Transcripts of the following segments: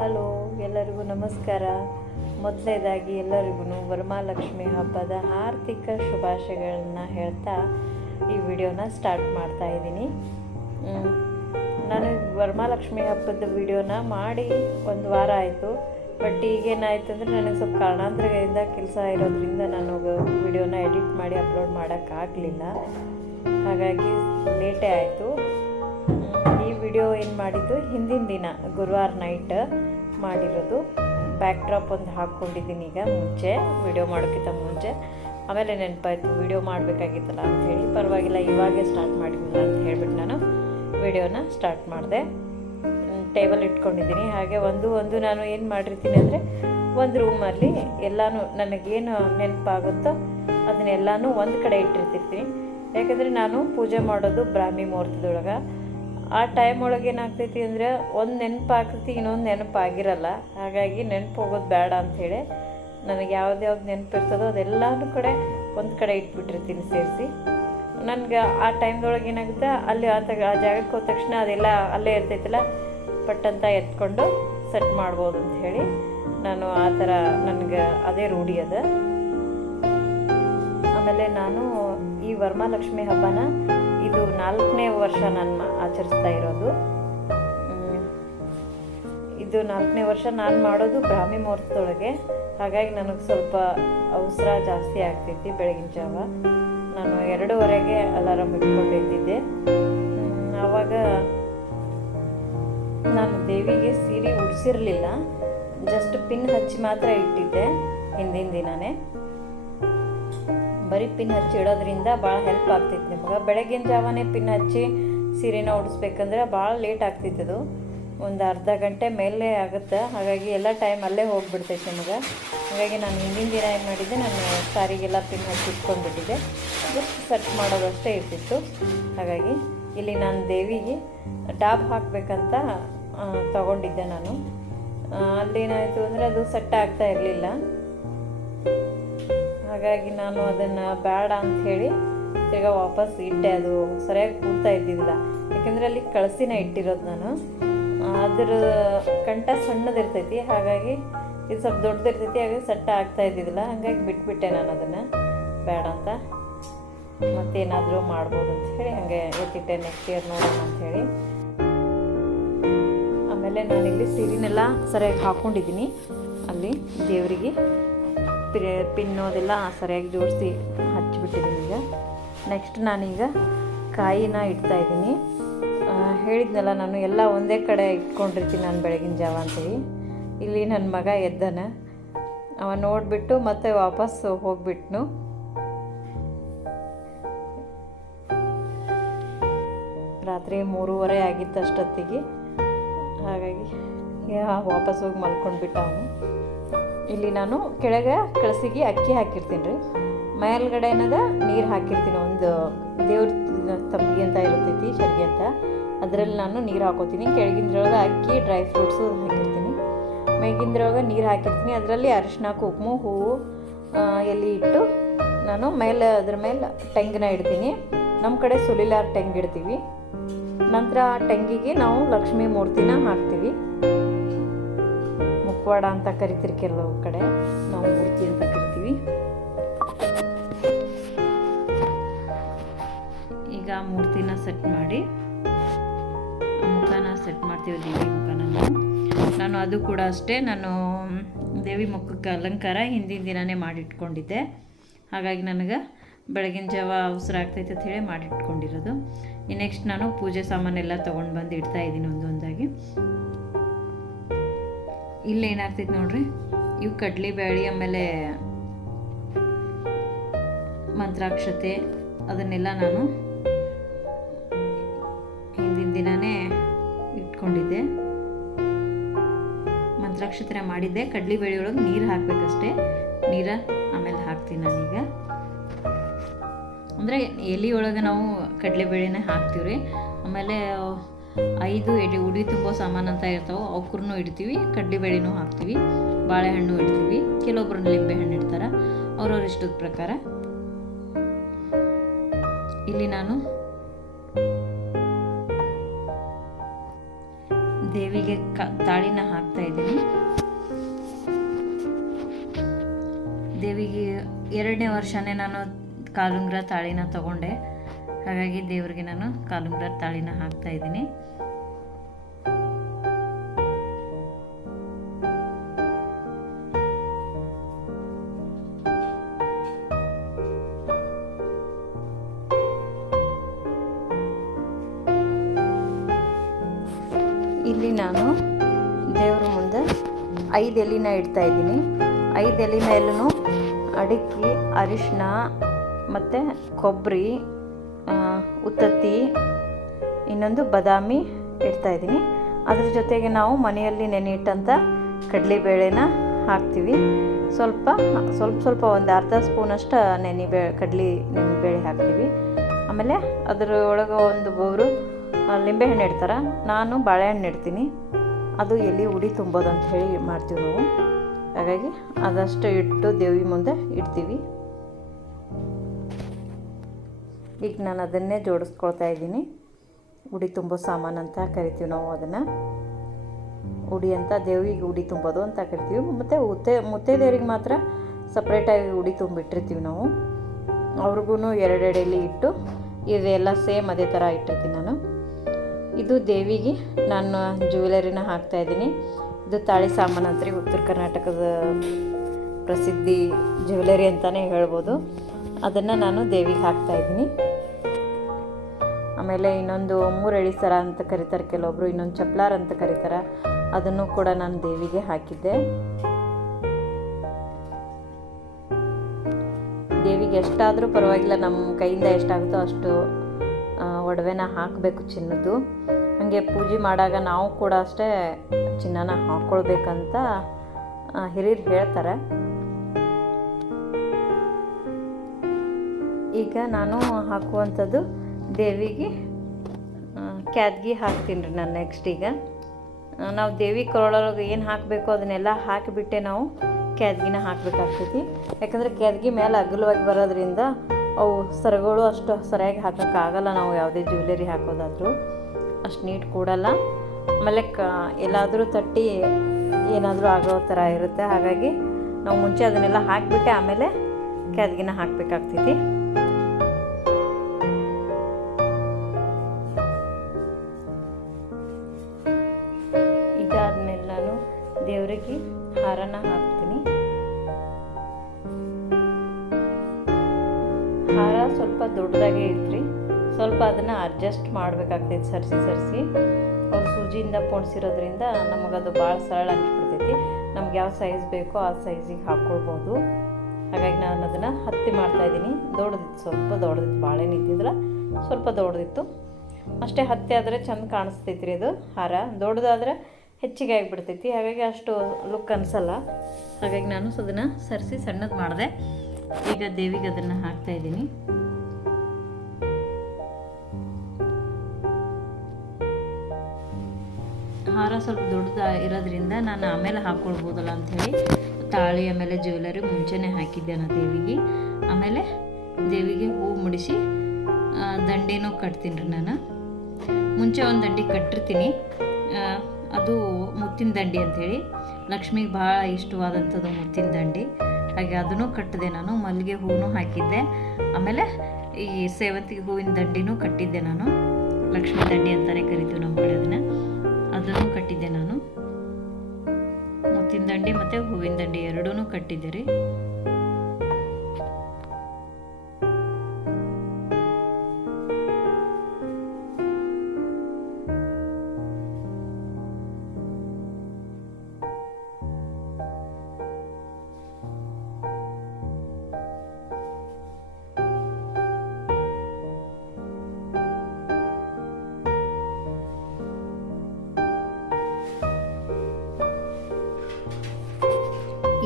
Hello, ಎಲ್ಲರಿಗೂ ನಮಸ್ಕಾರ. ಮೊದಲನೇದಾಗಿ ಎಲ್ಲರಿಗೂ ವರಮಹಾಲಕ್ಷ್ಮಿ ಹಬ್ಬದ ಆರ್ಥಿಕ ಶುಭಾಶಯಗಳನ್ನ ಹೇಳ್ತಾ ಈ ವಿಡಿಯೋನ ಸ್ಟಾರ್ಟ್ ಮಾಡ್ತಾ ಇದ್ದೀನಿ. ನಾನು ವರಮಹಾಲಕ್ಷ್ಮಿ ಹಬ್ಬದ ವಿಡಿಯೋನ ಮಾಡಿ ಒಂದು ವಾರ ಆಯಿತು. ಬಟ್ ಈಗೇನಾಯ್ತು ಅಂದರೆ ನನಗೆ ಸ್ವಲ್ಪ ಕಾರಣಾಂತರಗಳಿಂದ ಕೆಲಸ ಇರೋದ್ರಿಂದ ನಾನು ವಿಡಿಯೋನ ಎಡಿಟ್ ಮಾಡಿ ಅಪ್ಲೋಡ್ ಮಾಡೋಕ್ಕಾಗಲಿಲ್ಲ. ಹಾಗಾಗಿ ಲೇಟೇ ಆಯಿತು. ವಿಡಿಯೋ ಏನು ಮಾಡಿದ್ದು? ಹಿಂದಿನ ದಿನ, ಗುರುವಾರ ನೈಟ್ ಮಾಡಿರೋದು. ಬ್ಯಾಕ್ ಡ್ರಾಪ್ ಒಂದು ಹಾಕ್ಕೊಂಡಿದ್ದೀನಿ ಈಗ ಮುಂಚೆ ವಿಡಿಯೋ ಮಾಡೋಕ್ಕಿಂತ ಮುಂಚೆ. ಆಮೇಲೆ ನೆನಪಾಯಿತು ವಿಡಿಯೋ ಮಾಡಬೇಕಾಗಿತ್ತಲ್ಲ ಅಂಥೇಳಿ ಪರವಾಗಿಲ್ಲ, ಇವಾಗೇ ಸ್ಟಾರ್ಟ್ ಮಾಡಿದ್ನಲ್ಲ ಅಂತ ಹೇಳ್ಬಿಟ್ಟು ನಾನು ವಿಡಿಯೋನ ಸ್ಟಾರ್ಟ್ ಮಾಡಿದೆ. ಟೇಬಲ್ ಇಟ್ಕೊಂಡಿದ್ದೀನಿ ಹಾಗೆ ಒಂದು ಒಂದು ನಾನು ಏನು ಮಾಡಿರ್ತೀನಿ ಅಂದರೆ, ಒಂದು ರೂಮಲ್ಲಿ ಎಲ್ಲನೂ ನನಗೇನು ನೆನಪಾಗುತ್ತೋ ಅದನ್ನೆಲ್ಲನೂ ಒಂದು ಕಡೆ ಇಟ್ಟಿರ್ತಿರ್ತೀನಿ. ಯಾಕಂದರೆ ನಾನು ಪೂಜೆ ಮಾಡೋದು ಬ್ರಾಹ್ಮಿ ಮುಹೂರ್ತದೊಳಗೆ. ಆ ಟೈಮ್ ಒಳಗೆ ಏನಾಗ್ತೈತಿ ಅಂದರೆ ಒಂದು ನೆನಪಾಗ್ತೈತಿ, ಇನ್ನೊಂದು ನೆನಪಾಗಿರಲ್ಲ. ಹಾಗಾಗಿ ನೆನಪು ಹೋಗೋದು ಬೇಡ ಅಂಥೇಳಿ ನನಗೆ ಯಾವ್ದು ಯಾವ್ದು ನೆನಪು ಇರ್ತದೋ ಅದೆಲ್ಲನೂ ಕಡೆ ಒಂದು ಕಡೆ ಇಟ್ಬಿಟ್ಟಿರ್ತೀನಿ ಸೇರಿಸಿ. ನನಗೆ ಆ ಟೈಮ್ದೊಳಗೆ ಏನಾಗುತ್ತೆ, ಅಲ್ಲಿ ಆ ತಗ, ಆ ಜಾಗಕ್ಕೆ ಹೋದ ತಕ್ಷಣ ಅದೆಲ್ಲ ಅಲ್ಲೇ ಇರ್ತೈತಲ್ಲ ಪಟ್ ಅಂತ ಎತ್ಕೊಂಡು ಸೆಟ್ ಮಾಡ್ಬೋದು ಅಂತ ಹೇಳಿ ನಾನು ಆ ಥರ ನನಗೆ ಅದೇ ರೂಢಿ ಅದ. ಆಮೇಲೆ ನಾನು ಈ ವರಮಹಾಲಕ್ಷ್ಮಿ ಹಬ್ಬನ ಇದು ನಾಲ್ಕನೇ ವರ್ಷ ನಾನು ಮಾ- ಆಚರಿಸ್ತಾ ಇರೋದು. ಇದು ನಾಲ್ಕನೇ ವರ್ಷ ನಾನು ಮಾಡೋದು ಬ್ರಾಹ್ಮಿ ಮುಹೂರ್ತದೊಳಗೆ. ಹಾಗಾಗಿ ನನಗೆ ಸ್ವಲ್ಪ ಅವಸರ ಜಾಸ್ತಿ ಆಗ್ತೈತಿ ಬೆಳಗಿನ ಜಾವ. ನಾನು ಎರಡೂವರೆಗೆ ಅಲಾರಾಮ್ ಇಟ್ಕೊಂಡು ಎದ್ದಿದ್ದೆ ಹ್ಮ್, ಆವಾಗ ನಾನು ದೇವಿಗೆ ಸೀರೆ ಉಡಿಸಿರಲಿಲ್ಲ. ಜಸ್ಟ್ ಪಿನ್ ಹಚ್ಚಿ ಮಾತ್ರ ಇಟ್ಟಿದ್ದೆ ಹಿಂದಿನ ದಿನನೇ. ಬರೀ ಪಿನ್ ಹಚ್ಚಿ ಇಡೋದ್ರಿಂದ ಭಾಳ ಹೆಲ್ಪ್ ಆಗ್ತೈತೆ ನಿಮಗೆ. ಬೆಳಗಿನ ಜಾವನೇ ಪಿನ್ ಹಚ್ಚಿ ಸೀರೆನ ಉಡಿಸ್ಬೇಕಂದ್ರೆ ಭಾಳ ಲೇಟ್ ಆಗ್ತಿತ್ತು ಅದು. ಒಂದು ಅರ್ಧ ಗಂಟೆ ಮೇಲೆ ಆಗುತ್ತೆ. ಹಾಗಾಗಿ ಎಲ್ಲ ಟೈಮ್ ಅಲ್ಲೇ ಹೋಗಿಬಿಡ್ತೈತೆ ನಿಮಗೆ. ಹಾಗಾಗಿ ನಾನು ಹಿಂದಿನ ದಿನ ಏನು ಮಾಡಿದ್ದೆ, ನಾನು ಸಾರಿಗೆಲ್ಲ ಪಿನ್ ಹಚ್ಚಿ ಇಟ್ಕೊಂಡ್ಬಿಟ್ಟಿದ್ದೆ. ಜಸ್ಟ್ ಸೆಟ್ ಮಾಡೋದಷ್ಟೇ ಇರ್ತಿತ್ತು. ಹಾಗಾಗಿ ಇಲ್ಲಿ ನಾನು ದೇವಿಗೆ ಟಾಪ್ ಹಾಕಬೇಕಂತ ತಗೊಂಡಿದ್ದೆ ನಾನು. ಅಲ್ಲಿ ಅಲ್ಲೇನಾಯಿತು ಅಂದರೆ ಅದು ಸೆಟ್ ಆಗ್ತಾ ಇರಲಿಲ್ಲ. ಹಾಗಾಗಿ ನಾನು ಅದನ್ನು ಬೇಡ ಅಂತ ಹೇಳಿ ತಿರ್ಗಾ ವಾಪಸ್ ಇಟ್ಟೆ. ಅದು ಸರಿಯಾಗಿ ಕೂಡ್ತಾ ಇದ್ದಿದ್ದಿಲ್ಲ. ಯಾಕೆಂದರೆ ಅಲ್ಲಿ ಕಳಸಿನ ಇಟ್ಟಿರೋದು ನಾನು. ಅದರ ಕಂಠ ಸಣ್ಣದಿರ್ತೈತಿ. ಹಾಗಾಗಿ ಇದು ಸ್ವಲ್ಪ ದೊಡ್ಡದಿರ್ತೈತಿ. ಹಾಗಾಗಿ ಸಟ್ಟ ಆಗ್ತಾ ಇದ್ದಿದ್ದಿಲ್ಲ. ಹಾಗಾಗಿ ಬಿಟ್ಬಿಟ್ಟೆ ನಾನು ಅದನ್ನು. ಬೇಡ ಅಂತ. ಮತ್ತೇನಾದರೂ ಮಾಡ್ಬೋದು ಅಂತ ಹೇಳಿ ಹಾಗೆ ಎತ್ತಿಟ್ಟೆ ನೆಕ್ಸ್ಟ್ ಇಯರ್ ನೋಡೋಣ ಅಂತ ಹೇಳಿ. ಆಮೇಲೆ ನಾನಿಲ್ಲಿ ಸೀರೆನೆಲ್ಲ ಸರಿಯಾಗಿ ಹಾಕ್ಕೊಂಡಿದ್ದೀನಿ ಅಲ್ಲಿ ದೇವರಿಗೆ. ಪಿನ್ನು ಅದೆಲ್ಲ ಸರಿಯಾಗಿ ಜೋಡಿಸಿ ಹಚ್ಚಿಬಿಟ್ಟಿದ್ದೀನಿ ಈಗ. ನೆಕ್ಸ್ಟ್ ನಾನೀಗ ಕಾಯಿನ ಇಡ್ತಾ ಇದ್ದೀನಿ ಹೇಳಿದ್ನಲ್ಲ ನಾನು, ಎಲ್ಲ ಒಂದೇ ಕಡೆ ಇಟ್ಕೊಂಡಿರ್ತೀನಿ ನಾನು ಬೆಳಗಿನ ಜಾವ ಅಂತೇಳಿ. ಇಲ್ಲಿ ನನ್ನ ಮಗ ಎದ್ದಾನ. ಅವ ನೋಡಿಬಿಟ್ಟು ಮತ್ತೆ ವಾಪಸ್ ಹೋಗ್ಬಿಟ್ನು. ರಾತ್ರಿ ಮೂರುವರೆ ಆಗಿತ್ತು ಅಷ್ಟೊತ್ತಿಗೆ ಹಾಗಾಗಿ ವಾಪಸ್ ಹೋಗಿ ಮಲ್ಕೊಂಡ್ಬಿಟ್ಟ ಅವನು ಇಲ್ಲಿ ನಾನು ಕೆಳಗೆ ಕಳಸಿಗೆ ಅಕ್ಕಿ ಹಾಕಿರ್ತೀನಿ ರೀ. ಮೇಲ್ಗಡೆ ಏನದ? ನೀರು ಹಾಕಿರ್ತೀನಿ. ಒಂದು ದೇವ್ರ ತಂಬಿಗೆ ಅಂತ ಇರ್ತೈತಿ ಚರ್ಗೆ ಅಂತ. ಅದರಲ್ಲಿ ನಾನು ನೀರು ಹಾಕೋತೀನಿ. ಕೆಳಗಿಂದ್ರೊಳಗೆ ಅಕ್ಕಿ ಡ್ರೈ ಫ್ರೂಟ್ಸು ಹಾಕಿರ್ತೀನಿ. ಮೇಗಿಂದ್ರೊಳಗೆ ನೀರು ಹಾಕಿರ್ತೀನಿ. ಅದರಲ್ಲಿ ಅರಿಶಿನ ಕುಂಕುಮ, ಹೂವು ಎಲ್ಲಿ ಎಲೆ ಇಟ್ಟು ನಾನು ಮೇಲೆ, ಅದ್ರ ಮೇಲೆ ತೆಂಗಿನ ಇಡ್ತೀನಿ. ನಮ್ಮ ಕಡೆ ಸುಲಿಲಾರ್ ಟೆಂಗ್ ಇಡ್ತೀವಿ. ನಂತರ ಆ ಟೆಂಗಿಗೆ ನಾವು ಲಕ್ಷ್ಮೀ ಮೂರ್ತಿನ ಹಾಕ್ತೀವಿ. ಮುಖವಾಡ ಅಂತ ಕರಿತೀರಿ ಕೆಲವು ಕಡೆ. ನಾವು ಮೂರ್ತಿ ಅಂತ ಕರಿತೀವಿ. ಈಗ ಮೂರ್ತಿನ ಸೆಟ್ ಮಾಡಿ, ಮುಖನ ಸೆಟ್ ಮಾಡ್ತೀವಿ ದೇವಿ ಮುಖನ ನಾನು ಅದು ಕೂಡ ಅಷ್ಟೇ, ನಾನು ದೇವಿ ಮುಖಕ್ಕೆ ಅಲಂಕಾರ ಹಿಂದಿನ ದಿನನೇ ಮಾಡಿಟ್ಕೊಂಡಿದ್ದೆ. ಹಾಗಾಗಿ ನನಗೆ ಬೆಳಗಿನ ಜಾವ ಅವಸರ ಆಗ್ತೈತೆ ಅಂತ ಹೇಳಿ ಮಾಡಿಟ್ಕೊಂಡಿರೋದು. ನೆಕ್ಸ್ಟ್ ನಾನು ಪೂಜೆ ಸಾಮಾನೆಲ್ಲ ತೊಗೊಂಡು ಬಂದು ಇಡ್ತಾ ಇದ್ದೀನಿ ಒಂದೊಂದಾಗಿ. ಇಲ್ಲಿ ಏನಾಗ್ತೈತೆ ನೋಡ್ರಿ? ಇವು ಕಡ್ಲಿಬೇಳೆ ಆಮೇಲೆ ಮಂತ್ರಾಕ್ಷತೆ, ಅದನ್ನೆಲ್ಲ ನಾನು ಹಿಂದಿನ ದಿನನೇ ಇಟ್ಕೊಂಡಿದ್ದೆ. ಮಂತ್ರಾಕ್ಷತೆ ಮಾಡಿದ್ದೆ. ಕಡ್ಲಿಬೇಳೆ ಒಳಗೆ ನೀರು ಹಾಕಬೇಕಷ್ಟೇ. ನೀರ ಆಮೇಲೆ ಹಾಕ್ತೀನಿ ನಾನೀಗ. ಅಂದರೆ ಎಲೆ ಒಳಗೆ ನಾವು ಕಡಲೆಬೇಳೆನೇ ಹಾಕ್ತೀವಿ ರೀ ಆಮೇಲೆ ಐದು ಎಡೆ ಉಡಿ ತುಂಬೋ ಸಾಮಾನು ಅಂತ ಇರ್ತಾವೆ ಅವಕ್ಕೂ ಇಡ್ತೀವಿ ಕಡಲೆಬೇಳೆನೂ ಹಾಕ್ತೀವಿ, ಬಾಳೆಹಣ್ಣು ಇಡ್ತೀವಿ. ಕೆಲವೊಬ್ರು ಲಿಂಬೆ ಹಣ್ಣು ಇಡ್ತಾರೆ, ಅವ್ರವ್ರ ಇಷ್ಟದ ಪ್ರಕಾರ. ಇಲ್ಲಿ ನಾನು ದೇವಿಗೆ ತಾಳಿನ ಹಾಕ್ತಾ ಇದ್ದೀನಿ. ದೇವಿಗೆ ಎರಡನೇ ವರ್ಷನೇ ನಾನು ಕಾಲುಂಗ್ರ ತಾಳಿನ ತಗೊಂಡೆ. ಹಾಗಾಗಿ ದೇವರಿಗೆ ನಾನು ಕಾಲುಂಗ್ರ ತಾಳಿನ ಹಾಕ್ತಾ ಇದ್ದೀನಿ. ಇಲ್ಲಿ ನಾನು ದೇವ್ರ ಮುಂದೆ ಐದು ಎಲಿನ ಇಡ್ತಾ ಇದ್ದೀನಿ. ಐದು ಎಲೆ ಮೇಲೂ ಅಡಿಕೆ, ಅರಿಶಿನ ಮತ್ತು ಕೊಬ್ಬರಿ ಉತ್ತತ್ತಿ, ಇನ್ನೊಂದು ಬದಾಮಿ ಇಡ್ತಾ ಇದ್ದೀನಿ. ಅದ್ರ ಜೊತೆಗೆ ನಾವು ಮನೆಯಲ್ಲಿ ನೆನೆಯಿಟ್ಟಂಥ ಕಡಲೆಬೇಳೆನ ಹಾಕ್ತೀವಿ. ಸ್ವಲ್ಪ ಸ್ವಲ್ಪ ಸ್ವಲ್ಪ ಒಂದು ಅರ್ಧ ಸ್ಪೂನಷ್ಟು ನೆನೆ ಬೇ ನೆನೆ ಬೇಳೆ ಹಾಕ್ತೀವಿ. ಆಮೇಲೆ ಅದರ ಒಳಗೆ ಒಂದು ಬೋರು ಲಿಂಬೆಹಣ್ಣು ಇಡ್ತಾರೆ. ನಾನು ಬಾಳೆಹಣ್ಣು ಇಡ್ತೀನಿ. ಅದು ಎಲ್ಲಿ ಉಡಿ ತುಂಬೋದು ಅಂತ ಹೇಳಿ ಮಾಡ್ತೀವಿ ನಾವು. ಹಾಗಾಗಿ ಅದಷ್ಟು ಇಟ್ಟು ದೇವಿ ಮುಂದೆ ಇಡ್ತೀವಿ. ಈಗ ನಾನು ಅದನ್ನೇ ಜೋಡಿಸ್ಕೊಳ್ತಾ ಇದ್ದೀನಿ. ಉಡಿ ತುಂಬೋ ಸಾಮಾನು ಅಂತ ಕರಿತೀವಿ ನಾವು ಅದನ್ನು. ಉಡಿ ಅಂತ ದೇವಿಗೆ ಉಡಿ ತುಂಬೋದು ಅಂತ ಕರಿತೀವಿ. ಮತ್ತು ಮುತ್ತೆ ಮುತ್ತೆ ದೇವ್ರಿಗೆ ಮಾತ್ರ ಸಪ್ರೇಟಾಗಿ ಉಡಿ ತುಂಬಿಟ್ಟಿರ್ತೀವಿ ನಾವು. ಅವ್ರಿಗೂ ಎರಡೆಡೆಯಲ್ಲಿ ಇಟ್ಟು ಇದೆಲ್ಲ ಸೇಮ್ ಅದೇ ಥರ ಇಟ್ಟಿರ್ತೀನಿ ನಾನು. ಇದು ದೇವಿಗೆ ನಾನು ಜ್ಯುವೆಲರಿನ ಹಾಕ್ತಾಯಿದ್ದೀನಿ ಇದು ತಾಳಿ ಸಾಮಾನು ಅಂತ್ರಿ ಉತ್ತರ ಕರ್ನಾಟಕದ ಪ್ರಸಿದ್ಧಿ ಜ್ಯುವೆಲರಿ ಅಂತಲೇ ಹೇಳ್ಬೋದು. ಅದನ್ನು ನಾನು ದೇವಿಗೆ ಹಾಕ್ತಾಯಿದ್ದೀನಿ ಆಮೇಲೆ ಇನ್ನೊಂದು ಮೂರೆಳಿ ಸರ ಅಂತ ಕರೀತಾರೆ. ಕೆಲವೊಬ್ಬರು ಇನ್ನೊಂದು ಚಪ್ಲಾರ್ ಅಂತ ಕರೀತಾರೆ. ಅದನ್ನು ಕೂಡ ನಾನು ದೇವಿಗೆ ಹಾಕಿದ್ದೆ. ದೇವಿಗೆ ಎಷ್ಟಾದರೂ ಪರವಾಗಿಲ್ಲ, ನಮ್ಮ ಕೈಯಿಂದ ಎಷ್ಟಾಗುತ್ತೋ ಅಷ್ಟು ಒಡವೆನ ಹಾಕಬೇಕು ಚಿನ್ನದ್ದು. ಹಾಗೆ ಪೂಜೆ ಮಾಡಾಗ ನಾವು ಕೂಡ ಅಷ್ಟೇ ಚಿನ್ನನ ಹಾಕ್ಕೊಳ್ಬೇಕಂತ ಹಿರಿಯರು ಹೇಳ್ತಾರೆ. ಈಗ ನಾನು ಹಾಕುವಂಥದ್ದು ದೇವಿಗೆ ಕ್ಯಾದ್ಗಿ ಹಾಕ್ತೀನಿ ರೀ ನಾನು ನೆಕ್ಸ್ಟ್ ಈಗ. ನಾವು ದೇವಿ ಕೊರಳೊಳಗೆ ಏನು ಹಾಕಬೇಕು ಅದನ್ನೆಲ್ಲ ಹಾಕಿಬಿಟ್ಟೆ ನಾವು ಕ್ಯಾದ್ಗಿನ ಹಾಕಬೇಕಾಗ್ತೈತಿ. ಯಾಕಂದರೆ ಕ್ಯಾದ್ಗಿ ಮೇಲೆ ಅಗಲವಾಗಿ ಬರೋದ್ರಿಂದ ಅವು ಸರಗಳು ಅಷ್ಟು ಸರಿಯಾಗಿ ಹಾಕೋಕ್ಕಾಗಲ್ಲ ನಾವು ಯಾವುದೇ ಜ್ಯುವೆಲರಿ ಹಾಕೋದಾದರೂ. ಅಷ್ಟು ನೀಟ್ ಕೂಡಲ್ಲ. ಆಮೇಲೆ ಕ, ಎಲ್ಲಾದರೂ ತಟ್ಟಿ ಏನಾದರೂ ಆಗೋ ಥರ ಇರುತ್ತೆ. ಹಾಗಾಗಿ ನಾವು ಮುಂಚೆ ಅದನ್ನೆಲ್ಲ ಹಾಕಿಬಿಟ್ಟೆ ಆಮೇಲೆ ಕ್ಯಾದ್ಗಿನ ಹಾಕಬೇಕಾಗ್ತೈತಿ. ಮಾಡಬೇಕಾಗ್ತೈತಿ ಸರಿಸಿ ಸರಿಸಿ. ಅವ್ರು ಸೂಜಿಯಿಂದ ಪೋಣಿಸಿರೋದ್ರಿಂದ ನಮಗದು ಭಾಳ ಸರಳ ಅನ್ಸ್ಬಿಡ್ತೈತಿ. ನಮ್ಗೆ ಯಾವ ಸೈಜ್ ಬೇಕೋ ಆ ಸೈಜಿಗೆ ಹಾಕ್ಕೊಳ್ಬೋದು ಹಾಗಾಗಿ ನಾನು ಅದನ್ನು ಹತ್ತಿ ಮಾಡ್ತಾಯಿದ್ದೀನಿ ದೊಡ್ಡದಿತ್ತು, ಸ್ವಲ್ಪ ದೊಡ್ಡದಿತ್ತು ಭಾಳ ನಿಂತಿದ್ರೆ ಸ್ವಲ್ಪ ದೊಡ್ಡದಿತ್ತು. ಅಷ್ಟೇ ಹತ್ತಿ ಆದರೆ ಚೆಂದ ಕಾಣಿಸ್ತೈತಿ ರೀ ಅದು, ಹಾರ. ದೊಡ್ಡದಾದ್ರೆ ಹೆಚ್ಚಿಗೆ ಆಗಿಬಿಡ್ತೈತಿ. ಹಾಗಾಗಿ ಅಷ್ಟು ಲುಕ್ ಅನಿಸಲ್ಲ. ಹಾಗಾಗಿ ನಾನು ಅದನ್ನು ಸರಿಸಿ ಸಣ್ಣದು ಮಾಡಿದೆ. ಈಗ ದೇವಿಗೆ ಅದನ್ನು ಹಾಕ್ತಾಯಿದ್ದೀನಿ ಹಾರ ಸ್ವಲ್ಪ ದೊಡ್ಡದ ಇರೋದ್ರಿಂದ ನಾನು ಆಮೇಲೆ ಹಾಕ್ಕೊಳ್ಬೋದಲ್ಲ ಅಂಥೇಳಿ ತಾಳಿ ಆಮೇಲೆ ಜ್ಯುವೆಲರಿ ಮುಂಚೆನೇ ಹಾಕಿದ್ದೆ ನಾನು ದೇವಿಗೆ. ಆಮೇಲೆ ದೇವಿಗೆ ಹೂ ಮುಡಿಸಿ ದಂಡೆನೂ ಕಟ್ತೀನಿ ರೀ ನಾನು. ಮುಂಚೆ ಒಂದು ದಂಡಿ ಕಟ್ಟಿರ್ತೀನಿ. ಅದು ಮುತ್ತಿನ ದಂಡಿ ಅಂಥೇಳಿ. ಲಕ್ಷ್ಮಿಗೆ ಭಾಳ ಇಷ್ಟವಾದಂಥದ್ದು ಮುತ್ತಿನ ದಂಡಿ. ಹಾಗೆ ಅದನ್ನು ಕಟ್ಟಿದೆ ನಾನು, ಮಲ್ಲಿಗೆ ಹೂವು ಹಾಕಿದ್ದೆ. ಆಮೇಲೆ ಈ ಸೇವಂತಿಗೆ ಹೂವಿನ ದಂಡಿನೂ ಕಟ್ಟಿದ್ದೆ ನಾನು. ಲಕ್ಷ್ಮೀ ದಂಡಿ ಅಂತಲೇ ಕರಿತೀವಿ ನಮ್ಮ ಕಡೆ ಅದನ್ನು ಅದನ್ನು ಕಟ್ಟಿದ್ದೆ ನಾನು. ಮುತ್ತಿನ ದಂಡಿ ಮತ್ತು ಹೂವಿನ ದಂಡೆ ಎರಡೂ ಕಟ್ಟಿದ್ದೆ ರೀ.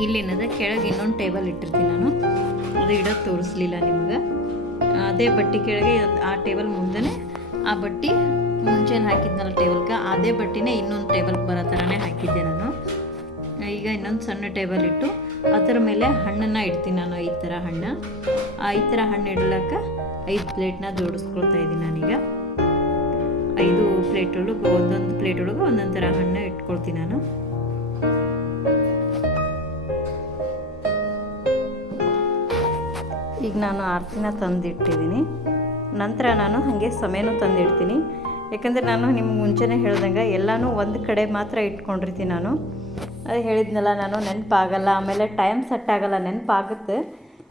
ಇಲ್ಲೇನದ ಕೆಳಗೆ ಇನ್ನೊಂದು ಟೇಬಲ್ ಇಟ್ಟಿರ್ತೀನಿ ನಾನು. ಅದು ಇಡೋದು ತೋರಿಸ್ಲಿಲ್ಲ ನಿಮ್ಗೆ. ಅದೇ ಬಟ್ಟೆ ಕೆಳಗೆ ಆ ಟೇಬಲ್ ಮುಂದೆನೇ, ಆ ಬಟ್ಟೆ ಮುಂಚೆನೇ ಹಾಕಿದ್ನಲ್ಲ ಟೇಬಲ್ಗೆ ಅದೇ ಬಟ್ಟೆನೇ ಇನ್ನೊಂದು ಟೇಬಲ್ಗೆ ಬರೋ ಥರನೇ ಹಾಕಿದ್ದೆ ನಾನು. ಈಗ ಇನ್ನೊಂದು ಸಣ್ಣ ಟೇಬಲ್ ಇಟ್ಟು, ಅದರ ಮೇಲೆ ಹಣ್ಣನ್ನು ಇಡ್ತೀನಿ ನಾನು, ಈ ಥರ ಹಣ್ಣು. ಐದು ಥರ ಹಣ್ಣು ಇಡ್ಲಕ್ಕ ಐದು ಪ್ಲೇಟ್ನ ಜೋಡಿಸ್ಕೊಳ್ತಾ ಇದ್ದೀನಿ ನಾನೀಗ. ಐದು ಪ್ಲೇಟ್ ಒಳಗೆ, ಒಂದೊಂದು ಪ್ಲೇಟ್ ಒಳಗೆ ಒಂದೊಂದು ಥರ ಹಣ್ಣು ಇಟ್ಕೊಳ್ತೀನಿ ನಾನು. ನಾನು ಆರತಿನ ತಂದಿಟ್ಟಿದ್ದೀನಿ. ನಂತರ ನಾನು ಹಾಗೆ ಸಮಯನೂ ತಂದಿಡ್ತೀನಿ. ಯಾಕಂದರೆ ನಾನು ನಿಮ್ಗೆ ಮುಂಚೆನೇ ಹೇಳ್ದಂಗೆ ಎಲ್ಲನೂ ಒಂದು ಕಡೆ ಮಾತ್ರ ಇಟ್ಕೊಂಡಿರ್ತೀನಿ ನಾನು. ಅದು ಹೇಳಿದ್ನಲ್ಲ, ನಾನು ನೆನಪಾಗಲ್ಲ. ಆಮೇಲೆ ಟೈಮ್ ಸೆಟ್ ಆಗಲ್ಲ, ನೆನಪಾಗುತ್ತೆ.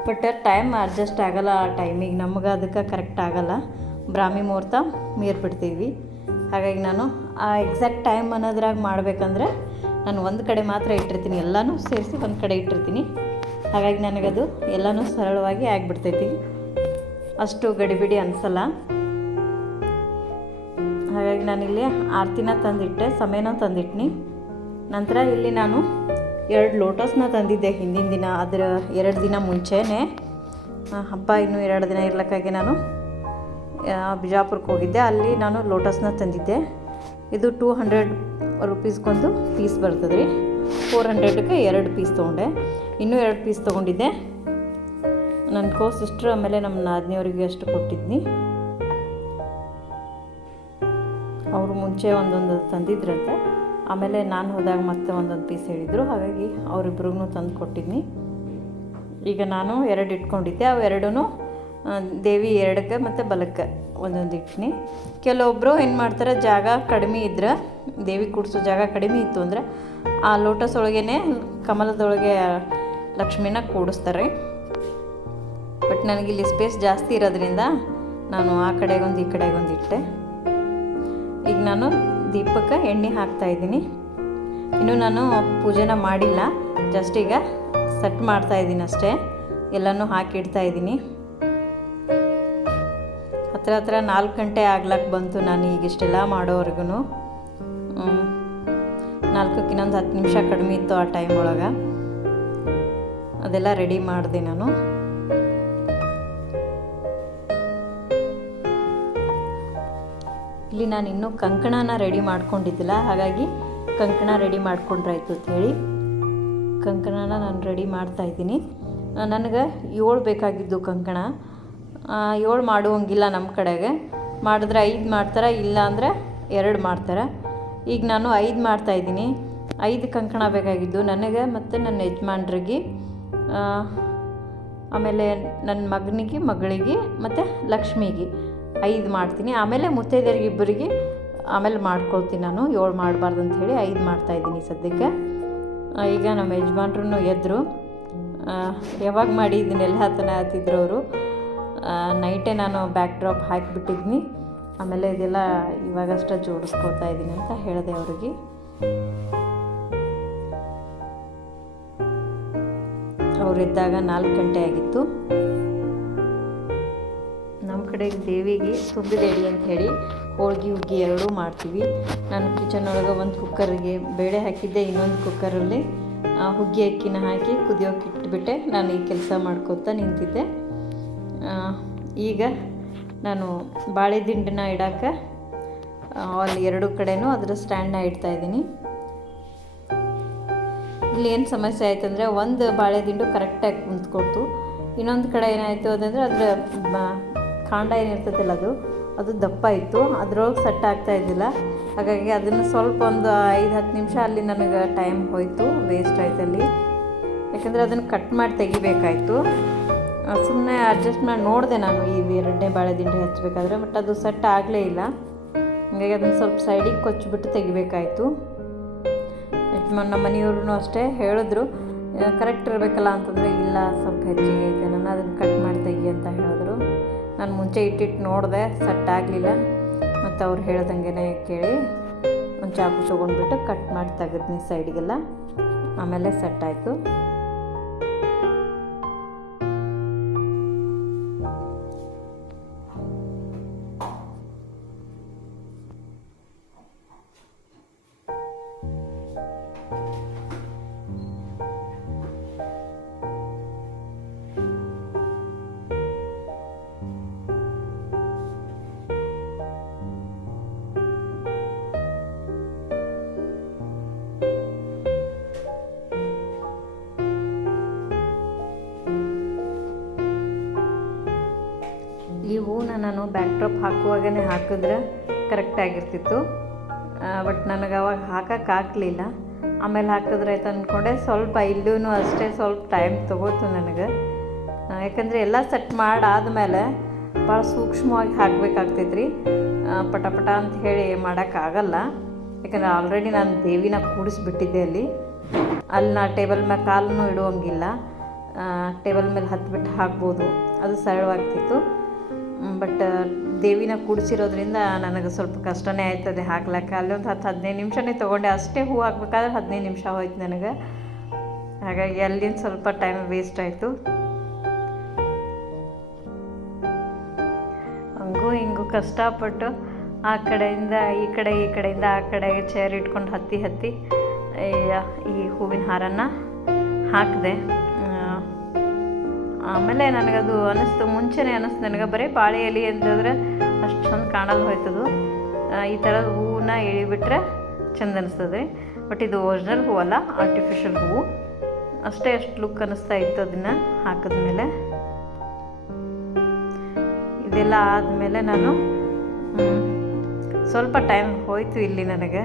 ಬಟ್ ಟೈಮ್ ಅಡ್ಜಸ್ಟ್ ಆಗಲ್ಲ ಆ ಟೈಮಿಗೆ ನಮ್ಗೆ ಅದಕ್ಕೆ ಕರೆಕ್ಟ್ ಆಗಲ್ಲ. ಬ್ರಾಹ್ಮಿ ಮುಹೂರ್ತ ಮೀರ್ಬಿಡ್ತೀವಿ ಹಾಗಾಗಿ ನಾನು ಆ ಎಕ್ಸಾಕ್ಟ್ ಟೈಮ್ ಅನ್ನೋದ್ರಾಗ ಮಾಡಬೇಕಂದ್ರೆ ನಾನು ಒಂದು ಕಡೆ ಮಾತ್ರ ಇಟ್ಟಿರ್ತೀನಿ. ಎಲ್ಲನೂ ಸೇರಿಸಿ ಒಂದು ಕಡೆ ಇಟ್ಟಿರ್ತೀನಿ. ಹಾಗಾಗಿ ನನಗದು ಎಲ್ಲನೂ ಸರಳವಾಗಿ ಆಗಿಬಿಡ್ತೈತಿ. ಅಷ್ಟು ಗಡಿಬಿಡಿ ಅನಿಸಲ್ಲ. ಹಾಗಾಗಿ ನಾನಿಲ್ಲಿ ಆರತಿನ ತಂದಿಟ್ಟೆ, ಸಮಯನ ತಂದಿಟ್ನಿ. ನಂತರ ಇಲ್ಲಿ ನಾನು ಎರಡು ಲೋಟಸ್ನ ತಂದಿದ್ದೆ ಹಿಂದಿನ ದಿನ, ಅದರ ಎರಡು ದಿನ ಮುಂಚೆನೇ. ಹಬ್ಬ ಇನ್ನೂ ಎರಡು ದಿನ ಇರ್ಲಕ್ಕಾಗಿ ನಾನು ಬಿಜಾಪುರಕ್ಕೆ ಹೋಗಿದ್ದೆ. ಅಲ್ಲಿ ನಾನು ಲೋಟಸ್ನ ತಂದಿದ್ದೆ. ಇದು ಟೂ ಹಂಡ್ರೆಡ್ ರುಪೀಸ್ಗೊಂದು ಪೀಸ್ ಬರ್ತದೆ ರೀ ಫೋರ್ ಹಂಡ್ರೆಡ್ಗೆ ಎರಡು ಪೀಸ್ ತೊಗೊಂಡೆ. ಇನ್ನೂ ಎರಡು ಪೀಸ್ ತೊಗೊಂಡಿದ್ದೆ. ನನ್ನ ಕೋ ಸಿಸ್ಟ್ರ್ ಆಮೇಲೆ ನಮ್ಮ ನಾದಿನಿಯವರಿಗೆ ಅಷ್ಟು ಕೊಟ್ಟಿದ್ನಿ. ಅವರು ಮುಂಚೆ ಒಂದೊಂದು ತಂದಿದ್ರಂತೆ. ಆಮೇಲೆ ನಾನು ಹೋದಾಗ ಮತ್ತೆ ಒಂದೊಂದು ಪೀಸ್ ಹೇಳಿದರು. ಹಾಗಾಗಿ ಅವರಿಬ್ರಿಗೂ ತಂದು ಕೊಟ್ಟಿದ್ನಿ. ಈಗ ನಾನು ಎರಡು ಇಟ್ಕೊಂಡಿದ್ದೆ. ಅವು ಎರಡೂ ದೇವಿ ಎರಡಕ್ಕೆ ಮತ್ತು ಬಲಕ್ಕೆ. ಒಂದೊಂದು ಇಟ್ಟಿನಿ ಕೆಲವೊಬ್ಬರು ಏನು ಮಾಡ್ತಾರೆ, ಜಾಗ ಕಡಿಮೆ ಇದ್ರೆ, ದೇವಿ ಕೂಡಿಸೋ ಜಾಗ ಕಡಿಮೆ ಇತ್ತು ಅಂದರೆ, ಆ ಲೋಟಸ್ ಒಳಗೇ ಕಮಲದೊಳಗೆ ಲಕ್ಷ್ಮಿನ ಕೂಡಿಸ್ತಾರೆ. ಬಟ್ ನನಗಿಲ್ಲಿ ಸ್ಪೇಸ್ ಜಾಸ್ತಿ ಇರೋದ್ರಿಂದ ನಾನು ಆ ಕಡೆಗೊಂದು ಈ ಕಡೆಗೊಂದು ಇಟ್ಟೆ. ಈಗ ನಾನು ದೀಪಕ್ಕೆ ಎಣ್ಣೆ ಹಾಕ್ತಾ ಇದ್ದೀನಿ. ಇನ್ನು ನಾನು ಪೂಜೆನ ಮಾಡಿಲ್ಲ. ಜಸ್ಟ್ ಈಗ ಸೆಟ್ ಮಾಡ್ತಾ ಇದ್ದೀನಿ ಅಷ್ಟೇ. ಎಲ್ಲನೂ ಹಾಕಿಡ್ತಾ ಇದ್ದೀನಿ. ಹತ್ರ ಹತ್ರ ನಾಲ್ಕು ಗಂಟೆ ಆಗ್ಲಕ್ಕೆ ಬಂತು ನಾನು ಈಗ ಇಷ್ಟೆಲ್ಲ ಮಾಡೋವರೆಗೂ ನಾಲ್ಕಕ್ಕಿನ್ನೊಂದು ಹತ್ತು ನಿಮಿಷ ಕಡಿಮೆ ಇತ್ತು ಆ ಟೈಮ್ ಒಳಗೆ. ಅದೆಲ್ಲ ರೆಡಿ ಮಾಡಿದೆ ನಾನು. ಇಲ್ಲಿ ನಾನು ಇನ್ನೂ ಕಂಕಣನ ರೆಡಿ ಮಾಡ್ಕೊಂಡಿದ್ದಿಲ್ಲ, ಹಾಗಾಗಿ ಕಂಕಣ ರೆಡಿ ಮಾಡ್ಕೊಂಡ್ರಾಯ್ತು ಅಂತ ಹೇಳಿ. ಕಂಕಣನ ನಾನು ರೆಡಿ ಮಾಡ್ತಾ ಇದ್ದೀನಿ. ನನಗೆ ಏಳು ಬೇಕಾಗಿದ್ದು ಕಂಕಣ. ಏಳು ಮಾಡುವಂಗಿಲ್ಲ ನಮ್ಮ ಕಡೆಗೆ. ಮಾಡಿದ್ರೆ ಐದು ಮಾಡ್ತಾರೆ, ಇಲ್ಲ ಅಂದರೆ ಎರಡು ಮಾಡ್ತಾರೆ. ಈಗ ನಾನು ಐದು ಮಾಡ್ತಾಯಿದ್ದೀನಿ ಐದು ಕಂಕಣ ಬೇಕಾಗಿದ್ದು ನನಗೆ ಮತ್ತು ನನ್ನ ಯಜಮಾನ್ರಿಗೆ ಆಮೇಲೆ ನನ್ನ ಮಗನಿಗೆ, ಮಗಳಿಗೆ ಮತ್ತು ಲಕ್ಷ್ಮಿಗೆ ಐದು ಮಾಡ್ತೀನಿ. ಆಮೇಲೆ ಮುತ್ತೈದೆಯರಿಗೆ ಇಬ್ಬರಿಗೆ ಆಮೇಲೆ ಮಾಡ್ಕೊಳ್ತೀನಿ ನಾನು. ಏಳು ಮಾಡಬಾರ್ದು ಅಂತ ಹೇಳಿ ಐದು ಮಾಡ್ತಾಯಿದ್ದೀನಿ ಸದ್ಯಕ್ಕೆ. ಈಗ ನಮ್ಮ ಯಜಮಾನ್ರು ಎದ್ರು. ಯಾವಾಗ ಮಾಡಿ ಇದನ್ನೆಲ್ಲ ಹತ್ತನ ಹತ್ತಿದ್ರು ಅವರು ನೈಟೇ ನಾನು ಬ್ಯಾಕ್ ಡ್ರಾಪ್ ಹಾಕಿಬಿಟ್ಟಿದ್ನಿ. ಆಮೇಲೆ ಇದೆಲ್ಲ ಇವಾಗಷ್ಟೇ ಜೋಡಿಸ್ಕೊಳ್ತಾ ಇದ್ದೀನಿ ಅಂತ ಹೇಳಿದೆ ಅವ್ರಿಗೆ. ಅವರಿದ್ದಾಗ ನಾಲ್ಕು ಗಂಟೆ ಆಗಿತ್ತು. ನಮ್ಮ ಕಡೆ ದೇವಿಗೆ ತುಂಬಿದೇಡಿ ಅಂತ ಹೇಳಿ ಹೋಳ್ಗೆ, ಹುಗ್ಗಿ ಎರಡೂ ಮಾಡ್ತೀವಿ. ನಾನು ಕಿಚನ್ ಒಳಗೆ ಒಂದು ಕುಕ್ಕರ್ಗೆ ಬೇಳೆ ಹಾಕಿದ್ದೆ, ಇನ್ನೊಂದು ಕುಕ್ಕರಲ್ಲಿ ಹುಗ್ಗಿ ಅಕ್ಕಿನ ಹಾಕಿ ಕುದಿಯೋಕೆ ಇಟ್ಬಿಟ್ಟೆ. ನಾನು ಈ ಕೆಲಸ ಮಾಡ್ಕೊತಾ ನಿಂತಿದ್ದೆ. ಈಗ ನಾನು ಬಾಳೆ ದಿಂಡನ್ನ ಇಡೋಕೆ ಅಲ್ಲಿ ಎರಡು ಕಡೆನೂ ಅದರ ಸ್ಟ್ಯಾಂಡನ್ನ ಇಡ್ತಾ ಇದ್ದೀನಿ. ಇಲ್ಲಿ ಏನು ಸಮಸ್ಯೆ ಆಯ್ತು ಅಂದರೆ ಒಂದು ಬಾಳೆ ದಿಂಡು ಕರೆಕ್ಟಾಗಿ ಕುಂತ್ಕೊಳ್ತು ಇನ್ನೊಂದು ಕಡೆ ಏನಾಯಿತು ಅದಂದರೆ ಅದರ ಕಾಂಡ ಏನಿರ್ತೈತಲ್ಲ ಅದು ಅದು ದಪ್ಪ ಇತ್ತು. ಅದರೊಳಗೆ ಸೆಟ್ ಆಗ್ತಾ ಇದ್ದಿಲ್ಲ. ಹಾಗಾಗಿ ಅದನ್ನು ಸ್ವಲ್ಪ ಒಂದು ಐದು ಹತ್ತು ನಿಮಿಷ ಅಲ್ಲಿ ನನಗೆ ಟೈಮ್ ಹೋಯಿತು ವೇಸ್ಟ್ ಆಯ್ತು ಅಲ್ಲಿ ಯಾಕಂದರೆ ಅದನ್ನು ಕಟ್ ಮಾಡಿ ತೆಗಿಬೇಕಾಯಿತು. ಸುಮ್ಮನೆ ಅಡ್ಜಸ್ಟ್ ಮಾಡಿ ನೋಡಿದೆ ನಾನು ಈ ಎರಡನೇ ಬಾಳೆ ದಿಂಡು ಹಚ್ಚಬೇಕಾದ್ರೆ ಬಟ್ ಅದು ಸೆಟ್ ಆಗಲೇ ಇಲ್ಲ. ಹಾಗಾಗಿ ಅದನ್ನು ಸ್ವಲ್ಪ ಸೈಡಿಗೆ ಕೊಚ್ಚಿಬಿಟ್ಟು ತೆಗಿಬೇಕಾಯಿತು. ನಮ್ಮ ಮನೆಯವ್ರೂ ಅಷ್ಟೇ ಹೇಳಿದ್ರು ಕರೆಕ್ಟ್ ಇರಬೇಕಲ್ಲ ಅಂತಂದರೆ, ಇಲ್ಲ, ಸ್ವಲ್ಪ ಹೆಚ್ಚಿಗೆ ಐತೆ, ನಾನು ಅದನ್ನು ಕಟ್ ಮಾಡಿ ತೆಗಿ ಅಂತ ಹೇಳಿದ್ರು. ನಾನು ಮುಂಚೆ ಇಟ್ಟಿಟ್ಟು ನೋಡಿದೆ ಸೆಟ್ ಆಗಲಿಲ್ಲ. ಮತ್ತು ಅವ್ರು ಹೇಳ್ದಂಗೆ ಕೇಳಿ, ಒಂದು ಚಾಕು ತೊಗೊಂಡ್ಬಿಟ್ಟು ಕಟ್ ಮಾಡಿ ತೆಗೆದ್ನಿ ಸೈಡಿಗೆಲ್ಲ ಆಮೇಲೆ ಸೆಟ್ ಆಯಿತು. ಈ ಹೂವನ್ನ ನಾನು ಬ್ಯಾಕ್ ಡ್ರಾಪ್ ಹಾಕುವಾಗನೇ ಹಾಕಿದ್ರೆ ಕರೆಕ್ಟಾಗಿರ್ತಿತ್ತು ಬಟ್ ನನಗೆ ಅವಾಗ ಹಾಕೋಕ್ಕಾಗಲಿಲ್ಲ ಆಮೇಲೆ ಹಾಕಿದ್ರೆ ಆಯ್ತು ಅಂದ್ಕೊಂಡೆ ಸ್ವಲ್ಪ ಇಲ್ಲೂ ಅಷ್ಟೇ ಸ್ವಲ್ಪ ಟೈಮ್ ತೊಗೋತು ನನಗೆ. ಯಾಕಂದರೆ ಎಲ್ಲ ಸೆಟ್ ಮಾಡಾದಮೇಲೆ ಭಾಳ ಸೂಕ್ಷ್ಮವಾಗಿ ಹಾಕಬೇಕಾಗ್ತೈತ್ರಿ. ಪಟ ಪಟ ಅಂತ ಹೇಳಿ ಮಾಡೋಕ್ಕಾಗಲ್ಲ ಯಾಕಂದರೆ ಆಲ್ರೆಡಿ ನಾನು ದೇವಿನ ಕೂಡಿಸ್ಬಿಟ್ಟಿದ್ದೆ ಅಲ್ಲಿ. ಅಲ್ಲಿ ನಾ ಟೇಬಲ್ ಮೇಲೆ ಕಾಲನ್ನು ಇಡುವಂಗಿಲ್ಲ. ಟೇಬಲ್ ಮೇಲೆ ಹತ್ಬಿಟ್ಟು ಹಾಕ್ಬೋದು. ಅದು ಸರಳವಾಗ್ತಿತ್ತು. ಬಟ್ ದೇವಿನ ಕೂಡಿಸಿರೋದ್ರಿಂದ ನನಗೆ ಸ್ವಲ್ಪ ಕಷ್ಟನೇ ಆಯ್ತದೆ ಹಾಕ್ಲಕ್ಕ. ಅಲ್ಲೊಂದು ಹತ್ತು ಹದಿನೈದು ನಿಮಿಷನೇ ತೊಗೊಂಡೆ. ಅಷ್ಟೇ ಹೂ ಹಾಕ್ಬೇಕಾದ್ರೆ ಹದಿನೈದು ನಿಮಿಷ ಹೋಯ್ತು ನನಗೆ. ಹಾಗಾಗಿ ಅಲ್ಲಿಂದ ಸ್ವಲ್ಪ ಟೈಮ್ ವೇಸ್ಟ್ ಆಯಿತು. ಹಂಗೂ ಹಿಂಗೂ ಕಷ್ಟಪಟ್ಟು ಆ ಕಡೆಯಿಂದ, ಈ ಕಡೆ, ಈ ಕಡೆಯಿಂದ, ಆ ಕಡೆಗೆ ಚೇರ್ ಇಟ್ಕೊಂಡು ಹತ್ತಿ ಹತ್ತಿ ಈ ಹೂವಿನ ಹಾರನ್ನು ಹಾಕಿದೆ. ಆಮೇಲೆ ನನಗದು ಅನ್ನಿಸ್ತು, ಮುಂಚೆನೇ ಅನ್ನಿಸ್ತು ನನಗೆ. ಬರೀ ಬಾಳೆ ಎಲೆ ಅಂತಂದ್ರೆ ಅಷ್ಟು ಚಂದ ಕಾಣಲ್ಲ ಹೋಯ್ತದು. ಈ ಥರ ಹೂವನ್ನ ಎಳಿಬಿಟ್ರೆ ಚಂದ ಅನಿಸ್ತದೆ ಬಟ್ ಇದು ಒರಿಜಿನಲ್ ಹೂವಲ್ಲ ಆರ್ಟಿಫಿಷಿಯಲ್ ಹೂವು ಅಷ್ಟೇ ಅಷ್ಟು ಲುಕ್ ಅನ್ನಿಸ್ತಾ ಇತ್ತು ಅದನ್ನು ಹಾಕಿದ್ಮೇಲೆ. ಇದೆಲ್ಲ ಆದಮೇಲೆ ನಾನು ಸ್ವಲ್ಪ ಟೈಮ್ ಹೋಯ್ತು ಇಲ್ಲಿ ನನಗೆ.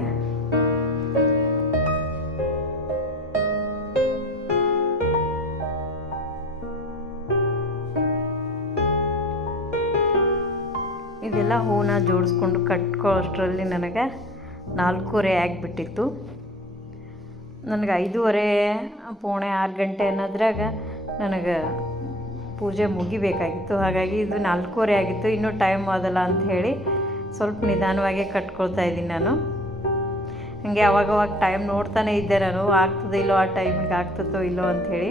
ಜೋಡಿಸ್ಕೊಂಡು ಅಷ್ಟರಲ್ಲಿ ನನಗೆ ನಾಲ್ಕೂವರೆ ಆಗಿಬಿಟ್ಟಿತ್ತು. ನನಗೆ ಐದೂವರೆ, ಪೋಣೆ ಆರು ಗಂಟೆ ಅನ್ನೋದ್ರಾಗ ನನಗೆ ಪೂಜೆ ಮುಗಿಬೇಕಾಗಿತ್ತು. ಹಾಗಾಗಿ ಇದು ನಾಲ್ಕೂವರೆ ಆಗಿತ್ತು. ಇನ್ನೂ ಟೈಮ್ ಆದಲ್ಲ ಅಂತ ಹೇಳಿ ಸ್ವಲ್ಪ ನಿಧಾನವಾಗಿ ಕಟ್ಕೊಳ್ತಾ ಇದ್ದೀನಿ ನಾನು. ಹಾಗೆ ಅವಾಗವಾಗ ಟೈಮ್ ನೋಡ್ತಾನೆ ಇದ್ದೆ ನಾನು. ಆಗ್ತದೆ ಇಲ್ಲೋ ಆ ಟೈಮಿಗೆ ಆಗ್ತದೋ ಇಲ್ಲೋ ಅಂಥೇಳಿ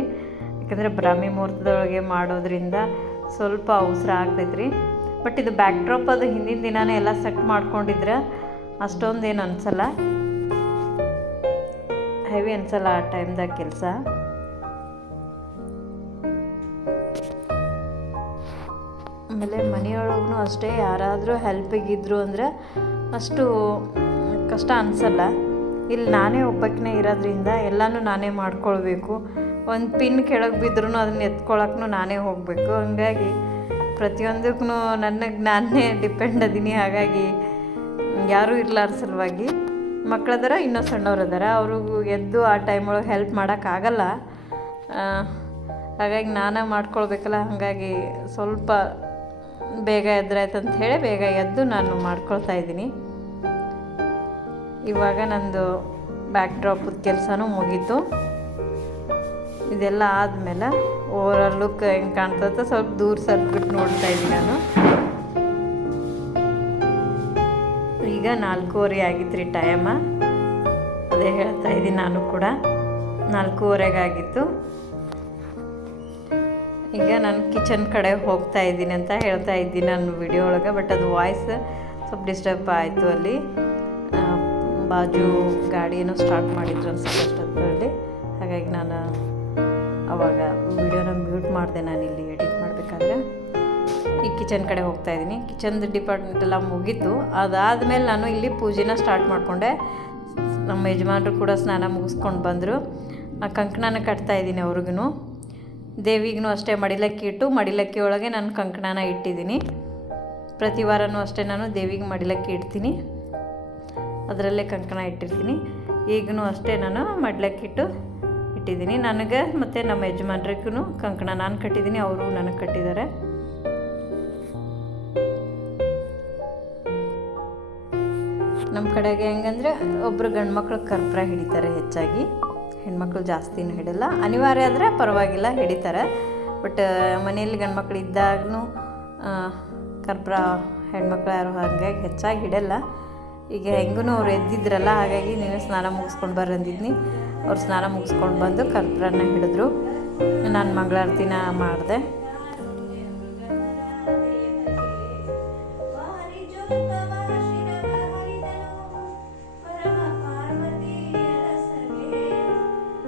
ಯಾಕಂದರೆ ಬ್ರಾಹ್ಮಿ ಮುಹೂರ್ತದೊಳಗೆ ಮಾಡೋದ್ರಿಂದ ಸ್ವಲ್ಪ ಅವಸರ ಆಗ್ತೈತ್ರಿ. ಬಟ್ ಇದು ಬ್ಯಾಕ್ ಡ್ರಾಪ್ ಅದು ಹಿಂದಿನ ದಿನಾನೇ ಎಲ್ಲ ಸೆಟ್ ಮಾಡ್ಕೊಂಡಿದ್ರೆ ಅಷ್ಟೊಂದೇನು ಅನಿಸಲ್ಲ. ಹೆವಿ ಅನಿಸಲ್ಲ ಆ ಟೈಮ್ದಾಗ ಕೆಲಸ. ಆಮೇಲೆ ಮನೆಯೊಳಗೂ ಅಷ್ಟೇ, ಯಾರಾದರೂ ಹೆಲ್ಪಿಗಿದ್ರು ಅಂದರೆ ಅಷ್ಟು ಕಷ್ಟ ಅನಿಸಲ್ಲ. ಇಲ್ಲಿ ನಾನೇ ಒಬ್ಬಕ್ಕೇ ಇರೋದ್ರಿಂದ ಎಲ್ಲನೂ ನಾನೇ ಮಾಡ್ಕೊಳ್ಬೇಕು. ಒಂದು ಪಿನ್ ಕೆಳಗೆ ಬಿದ್ರೂ ಅದನ್ನ ಎತ್ಕೊಳಕ್ಕೂ ನಾನೇ ಹೋಗಬೇಕು. ಹಂಗಾಗಿ ಪ್ರತಿಯೊಂದಕ್ಕೂ ನನಗೆ ನಾನೇ ಡಿಪೆಂಡ್ ಅದೀನಿ. ಹಾಗಾಗಿ ಯಾರೂ ಇರ್ಲಾರ ಸಲುವಾಗಿ ಮಕ್ಕಳದಾರ ಇನ್ನೂ ಸಣ್ಣವ್ರು ಅದಾರ. ಅವ್ರಿಗೂ ಎದ್ದು ಆ ಟೈಮ್ ಒಳಗೆ ಹೆಲ್ಪ್ ಮಾಡೋಕ್ಕಾಗಲ್ಲ ಹಾಗಾಗಿ ನಾನೇ ಮಾಡ್ಕೊಳ್ಬೇಕಲ್ಲ. ಹಾಗಾಗಿ ಸ್ವಲ್ಪ ಬೇಗ ಎದ್ರಾಯ್ತು ಹೇಳಿ ಬೇಗ ಎದ್ದು ನಾನು ಮಾಡ್ಕೊಳ್ತಾ ಇದ್ದೀನಿ. ಇವಾಗ ನಂದು ಬ್ಯಾಕ್ ಡ್ರಾಪದ ಕೆಲಸನೂ ಮುಗೀತು. ಇದೆಲ್ಲ ಆದಮೇಲೆ ಓವರಾಲ್ ಲುಕ್ ಹೆಂಗೆ ಕಾಣ್ತದೆ ಸ್ವಲ್ಪ ದೂರ ಸರ್ಬಿಟ್ಟು ನೋಡ್ತಾ ಇದ್ದೀನಿ ನಾನು. ಈಗ ನಾಲ್ಕೂವರೆ ಆಗಿತ್ತು ರೀ ಟೈಮ ಅದೇ ಹೇಳ್ತಾ ಇದ್ದೀನಿ ನಾನು ಕೂಡ. ನಾಲ್ಕೂವರೆಗೆ ಆಗಿತ್ತು ಈಗ ನಾನು ಕಿಚನ್ ಕಡೆ ಹೋಗ್ತಾ ಇದ್ದೀನಿ ಅಂತ ಹೇಳ್ತಾ ಇದ್ದೀನಿ ನಾನು ವಿಡಿಯೋ ಒಳಗೆ ಬಟ್ ಅದು ವಾಯ್ಸ್ ಸ್ವಲ್ಪ ಡಿಸ್ಟರ್ಬ್ ಆಯಿತು ಅಲ್ಲಿ. ಬಾಜು ಗಾಡಿ ಏನೋ ಸ್ಟಾರ್ಟ್ ಮಾಡಿದ್ರು ಅನ್ಸುತ್ತೆ ಅಷ್ಟೊತ್ತಲ್ಲಿ. ಹಾಗಾಗಿ ನಾನು ಅವಾಗ ಮಾಡಿದೆ ನಾನು ಇಲ್ಲಿ ಎಡಿಟ್ ಮಾಡಬೇಕಾದ್ರೆ. ಈ ಕಿಚನ್ ಕಡೆ ಹೋಗ್ತಾ ಇದ್ದೀನಿ. ಕಿಚನ್ದು ಡಿಪಾರ್ಟ್ಮೆಂಟ್ ಎಲ್ಲ ಮುಗೀತು. ಅದಾದಮೇಲೆ ನಾನು ಇಲ್ಲಿ ಪೂಜೆನ ಸ್ಟಾರ್ಟ್ ಮಾಡಿಕೊಂಡೆ. ನಮ್ಮ ಯಜಮಾನರು ಕೂಡ ಸ್ನಾನ ಮುಗಿಸ್ಕೊಂಡು ಬಂದರು. ಆ ಕಂಕಣನ ಕಟ್ತಾ ಇದ್ದೀನಿ ಅವ್ರಿಗೂ ದೇವಿಗೂ ಅಷ್ಟೇ ಮಡಿಲಕ್ಕಿ ಇಟ್ಟು ಮಡಿಲಕ್ಕಿ ಒಳಗೆ ನಾನು ಕಂಕಣನ ಇಟ್ಟಿದ್ದೀನಿ. ಪ್ರತಿ ವಾರನೂ ಅಷ್ಟೇ ನಾನು ದೇವಿಗೆ ಮಡಿಲಕ್ಕಿ ಇಡ್ತೀನಿ. ಅದರಲ್ಲೇ ಕಂಕಣ ಇಟ್ಟಿರ್ತೀನಿ. ಈಗಲೂ ಅಷ್ಟೇ ನಾನು ಮಡ್ಲಕ್ಕಿಟ್ಟು ಇಟ್ಟಿದ್ದೀನಿ ನನಗೆ ಮತ್ತು ನಮ್ಮ ಯಜಮಾನ್ರಿಗೂ ಕಂಕಣ ನಾನು ಕಟ್ಟಿದ್ದೀನಿ, ಅವರು ನನಗೆ ಕಟ್ಟಿದ್ದಾರೆ. ನಮ್ಮ ಕಡೆಗೆ ಹೆಂಗಂದ್ರೆ ಒಬ್ಬರು ಗಂಡು ಮಕ್ಕಳು ಕರ್ಪೂರ ಹಿಡಿತಾರೆ ಹೆಚ್ಚಾಗಿ. ಹೆಣ್ಮಕ್ಳು ಜಾಸ್ತಿನೂ ಹಿಡಲ್ಲ. ಅನಿವಾರ್ಯ ಆದರೆ ಪರವಾಗಿಲ್ಲ, ಹಿಡಿತಾರೆ. ಬಟ್ ಮನೆಯಲ್ಲಿ ಗಂಡ್ಮಕ್ಳು ಇದ್ದಾಗೂ ಕರ್ಪೂರ ಹೆಣ್ಮಕ್ಳು ಯಾರು ಹಾಗಾಗಿ ಹೆಚ್ಚಾಗಿ ಹಿಡಲ್ಲ. ಈಗ ಹೆಂಗೂ ಅವ್ರು ಎದ್ದಿದ್ರಲ್ಲ, ಹಾಗಾಗಿ ನೀನು ಸ್ನಾನ ಮುಗಿಸ್ಕೊಂಡು ಬರಂದಿದ್ನಿ. ಅವ್ರು ಸ್ನಾನ ಮುಗಿಸ್ಕೊಂಡು ಬಂದು ಕರ್ಪೂರನ ಹಿಡಿದ್ರು. ನಾನು ಮಂಗಳಾರತಿನ ಮಾಡಿದೆ.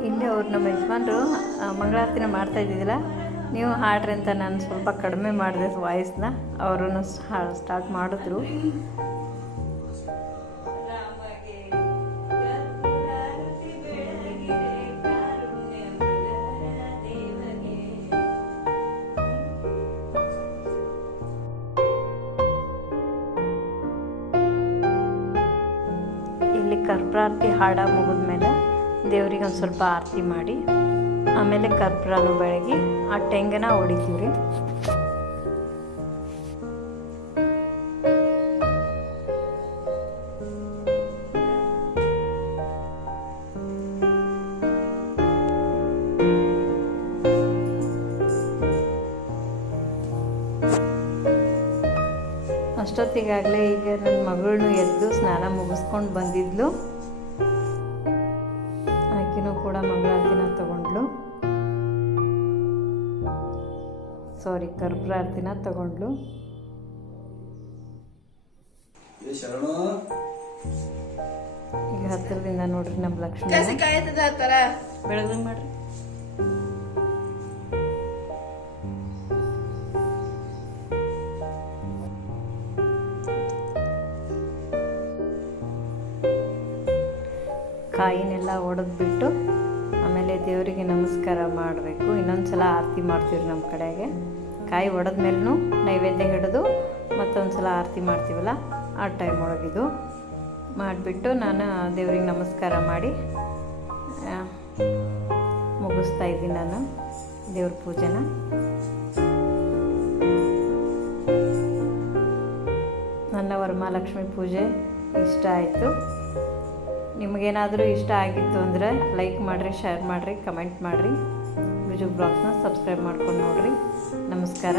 ಇಲ್ಲಿ ಅವ್ರು ನಮ್ಮ ಯಜಮಾನ್ರು ಮಂಗಳಾರತಿನ ಮಾಡ್ತಾ ಇದ್ದಿದ್ದಿಲ್ಲ. ನೀವು ಹಾಡ್ರಿ ಅಂತ ನಾನು ಸ್ವಲ್ಪ ಕಡಿಮೆ ಮಾಡಿದೆ ವಾಯ್ಸ್ನ ಅವರು ಸ್ಟಾರ್ಟ್ ಮಾಡಿದ್ರು. ಹಾಡ ಮುಗಿದ್ಮೇಲೆ ದೇವ್ರಿಗೆ ಒಂದು ಸ್ವಲ್ಪ ಆರತಿ ಮಾಡಿ, ಆಮೇಲೆ ಕರ್ಪೂರನು ಬೆಳಗಿ ಆ ಟೆಂಗನ ಹೊಡಿತೀವಿ ರೀ ಅಷ್ಟೊತ್ತಿಗಾಗಲೇ ಈಗ ನನ್ನ ಮಗಳನ್ನೂ ಎದ್ದು ಸ್ನಾನ ಮುಗಿಸ್ಕೊಂಡು ಬಂದಿದ್ಲು. ಸಾರಿ ಕರ್ಪ್ರಾರ್ತಿನ ತಗೊಂಡ್ಲು. ಈಗ ಹತ್ತಿರದಿಂದ ನೋಡ್ರಿ ನಮ್ಮ ಲಕ್ಷ್ಮಿ. ಬೆಳಗ್ಗೆ ಮಾಡ್ರಿ. ಕಾಯಿನೆಲ್ಲ ಒಡೆದ್ಬಿಟ್ಟು ಆಮೇಲೆ ದೇವರಿಗೆ ನಮಸ್ಕಾರ ಮಾಡಬೇಕು. ಇನ್ನೊಂದ್ಸಲ ಆರತಿ ಮಾಡ್ತೀವಿ ನಮ್ಮ ಕಡೆಗೆ. ಕಾಯಿ ಒಡೆದ ಮೇಲೂ ನೈವೇದ್ಯ ಹಿಡಿದು ಮತ್ತೊಂದು ಸಲ ಆರತಿ ಮಾಡ್ತೀವಲ್ಲ, ಆ ಟೈಮ್ ಒಳಗಿದು ಮಾಡಿಬಿಟ್ಟು ನಾನು ದೇವ್ರಿಗೆ ನಮಸ್ಕಾರ ಮಾಡಿ ಮುಗಿಸ್ತಾ ಇದ್ದೀನಿ ನಾನು ದೇವ್ರ ಪೂಜೆನ. ನನ್ನ ವರಮಹಾಲಕ್ಷ್ಮಿ ಪೂಜೆ ಇಷ್ಟ ಆಯಿತು. ನಿಮಗೇನಾದರೂ ಇಷ್ಟ ಆಗಿತ್ತು ಅಂದರೆ ಲೈಕ್ ಮಾಡಿರಿ ಶೇರ್ ಮಾಡಿರಿ ಕಮೆಂಟ್ ಮಾಡಿರಿ. ವಿಜು ಬ್ಲಾಗ್ಸ್ನ ಸಬ್ಸ್ಕ್ರೈಬ್ ಮಾಡ್ಕೊಂಡು ನೋಡಿರಿ. ನಮಸ್ಕಾರ.